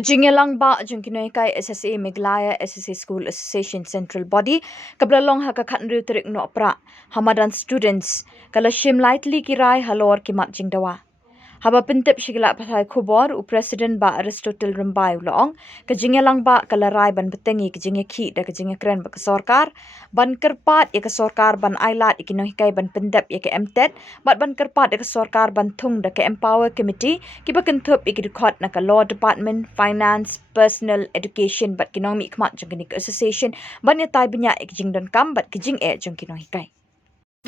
Jingialangbah Nonghikai Ssa Meghalaya Ssa School Association Central Body kablalong hakakatnru tarik Nohprah Hamadan students kala shim lightly kirai halor kimat Jingdawa. Haba pyntip ladpathai Khubor President ba Aristotle Rymbai ulong jingialangbah kala rai ban btengi jingiakhih da jingiakren ba sorkar ban kyrpad ya sorkar ban ailad Nonghikai ban pyndep ya MTET ban kyrpad ya sorkar ban thung da empower committee kiba kynthup ya dkhot na law department finance personal education bat kinongmi khmat jong association ban ya tai banya jingdon kam bat jing jong Nonghikai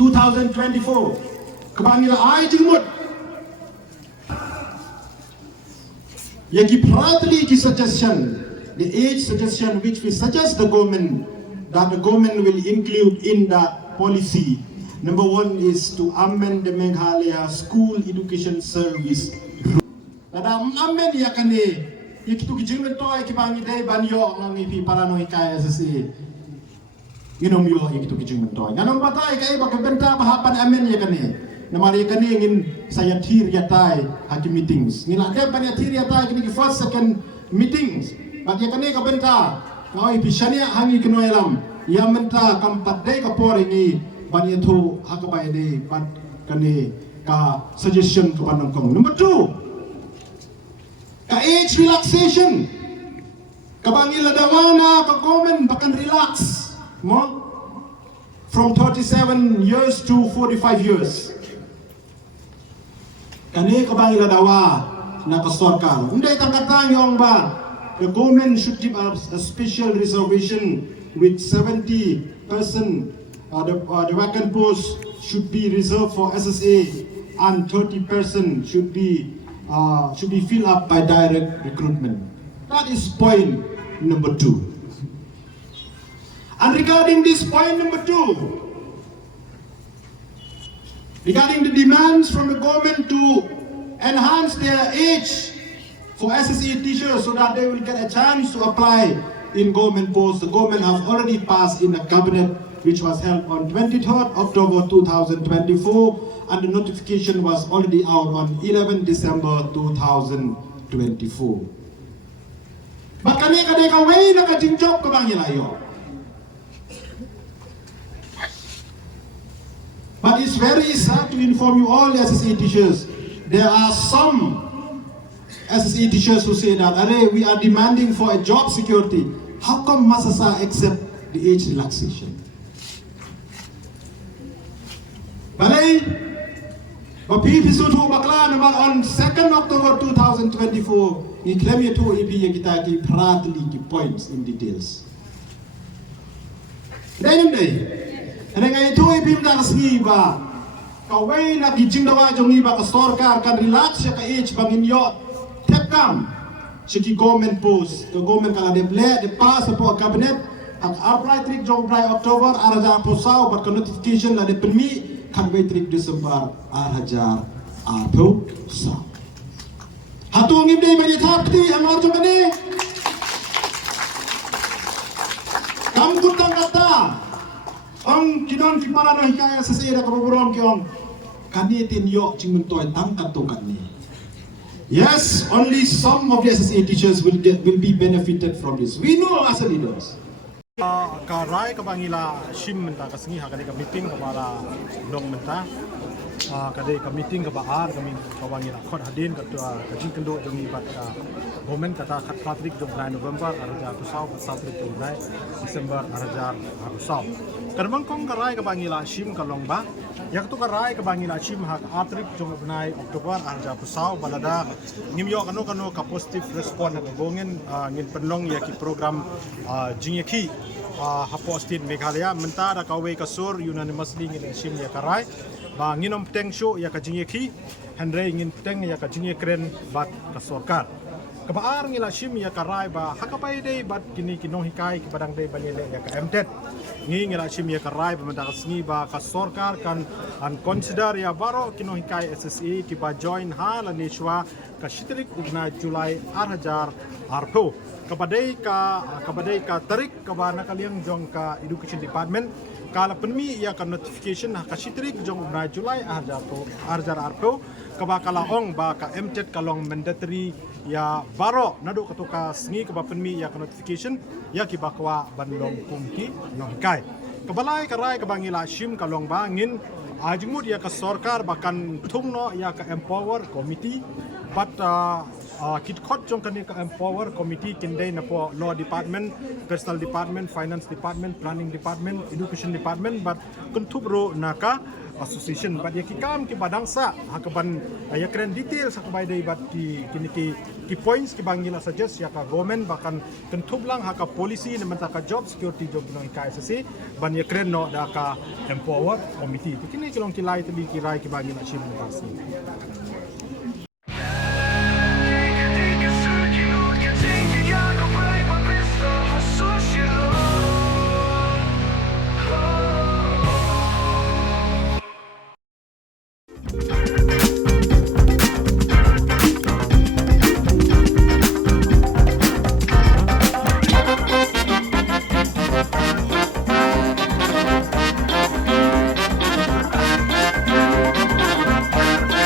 2024 kabangila ai jingmut yaki proudly ki suggestion the age suggestion which we suggest the government that the government will include in the policy. Number one is to amend the Meghalaya school education service. Tada amend yakane yakitu kijingmen toy kibangi day banyo ngangi pi para Nonghikai Ssa inom yo yakitu kijingmen toy nganong patay kay bakabenta mahapan amend yakane namari yakane ngin saya thir yatai haki meetings ngila de ban yathir yatai kini first second meetings bat yakane kabenta kau ipishania hangi kinoelam yang menta kampat day kapor ini ban yathu hakabai de bat kane ka suggestion ke panangkong. Number 2 ka age relaxation kabangila dawana ka government bakan relax mo from 37 years to 45 years kani kabangila dawa na ka sorkar unday tangkatang yung ba the government should give a special reservation with 70% the vacant post should be reserved for SSA and 30% should be filled up by direct recruitment. That is point number 2. And regarding this point number 2, regarding the demands from the government to enhance their age for SSE teachers so that they will get a chance to apply in government posts, the government have already passed in a cabinet which was held on 23rd October 2024 and the notification was already out on 11 December 2024. But kani kadai kawai na kajingjok kabangilayo. But it's very sad to inform you all SSE teachers, there are some SSE teachers who say that, we are demanding for a job security. How come Masasa accept the age relaxation? Balay, Bapipisu Bakla on 2nd October 2024, in claim to EB Kitaki proudly points in details. Then ngay ito ipimda kasi ba kaway na Jingdawa jong iba ka sorkar kan relax siya ka age banginyo tepkam siya ki government post ka government kala deble de pass po cabinet ang upright trick jong pray October araja po saw but notification la de permi kan way trick December araja apo sa hatong ibday mali tapti ang orjo kani kam kutang kata ang kinon ki para Nonghikai Ssa da kabuburon kiong kanitin yo chingmuntoy tangkat to kanni. Yes, only some of the SSA teachers will be benefited from this. We know as a leaders. Karai kabangila shim menta kasengi hakade ka meeting kabara dong menta kade ka meeting ka baar kami kabangila khot hadin ka kajing kendo jongi bat government kata khat patrik jong 9 November araja kusau patrik jong 9 December araja kusau kadang kong karai kabangila shim kalongba yak tu karai kabangila shim hak atrik jong 9 Oktober araja kusau balada ngimyo kano ka positive response na gongen ngin penlong yaki program jingiakhih hapostin Meghalaya mentara kawe kasur unanimously ngin shim ya karai ba nginom bteng show ya ka jingiakhih handre ngin bteng ya ka jingiakren bat ka sorkar kabaar ngila shim ya karai ba hakapai dei bat kini Nonghikai ki badang dei balele ya ka MTET ngila shim ya karai ba mendakas ngi ba ka sorkar kan an consider ya baro Nonghikai SSE ki ba join hala nishwa ka shitrik ugna Julai 2000 arpo kabadai ka tarik kabana kaliang jong ka education department kala penmi ya ka notification ka shitrik jong ugna Julai 2000 arpo kabakala ong ba ka MTET kalong mandatory ya baro nadu katuka sengi keba penmi ya notification ya kibakwa bandong kumki Nonghikai kebalai karai kebangila shim kalong bangin ajmud ya ke sorkar bahkan thung no ya ke empower committee but dkhot jong kan ke empower committee kindai na po law department, personal department, finance department, planning department, education department but kynthup ro naka association but ya kikam ki badangsa hakaban ya keren detail sa kabay day but ki points ki bangila suggest ya ka government bahkan kynthup lang haka policy na manta ka job security job Nonghikai Ssa ban ya keren no da ka empower committee kini kilong kilai tabi kirai ki bangila shim kasi